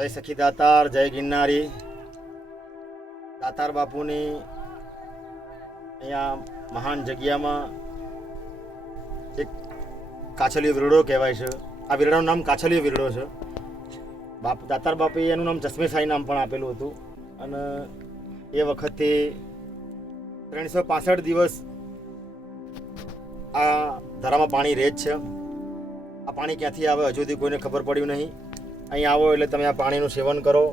જય સખી દાતાર, જય ગિરનારી. દાતાર બાપુની અહીંયા મહાન જગ્યામાં એક કાછલીયો વિરડો કહેવાય છે. આ વિરડાનું નામ કાછલીયો વિરડો છે. દાતાર બાપુએ એનું નામ ચશ્મેશાહી નામ પણ આપેલું હતું. અને એ વખતે 365 દિવસ આ ધરામાં પાણી રહે જ છે. આ પાણી ક્યાંથી આવે હજુ સુધી કોઈને ખબર પડ્યું નહીં. અહીં આવો એટલે તમે આ પાણીનું સેવન કરો.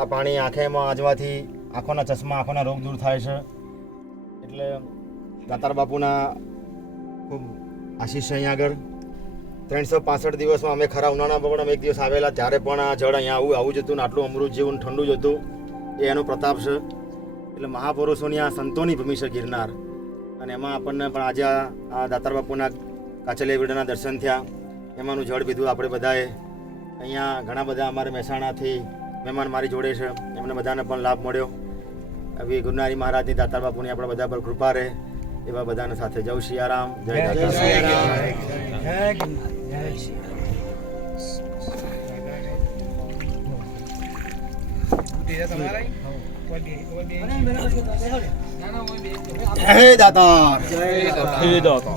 આ પાણી આંખેમાં આજવાથી આંખોના ચશ્મા, આંખોના રોગ દૂર થાય છે. એટલે દાતાર બાપુના ખૂબ આશીષ છે અહીંયા આગળ. 365 દિવસમાં અમે ખરા ઉનાળામાં પણ અમે એક દિવસ આવેલા ત્યારે પણ આ જળ અહીંયા આવું જ હતું ને આટલું અમૃત જેવું ઠંડુ જ હતું. એ એનો પ્રતાપ છે. એટલે મહાપુરુષોની આ સંતોની ભૂમિ છે ગિરનાર. અને એમાં આપણને પણ આજે આ દાતાર બાપુના કાછલીયા વિરડાના દર્શન થયા. એમાંનું જળ પીધું આપણે બધાએ. અહીંયા ઘણા બધા અમારે મહેસાણાથી મહેમાન મારી જોડે છે, એમને બધાને પણ લાભ મળ્યો. આવી ગુરનારી મહારાજની દાતાર બાપુની આપણા બધા પર કૃપા રહે એવા બધાને સાથે જય સિયારામ, જય દાતાર. જય દાતાર. જય દાતાર.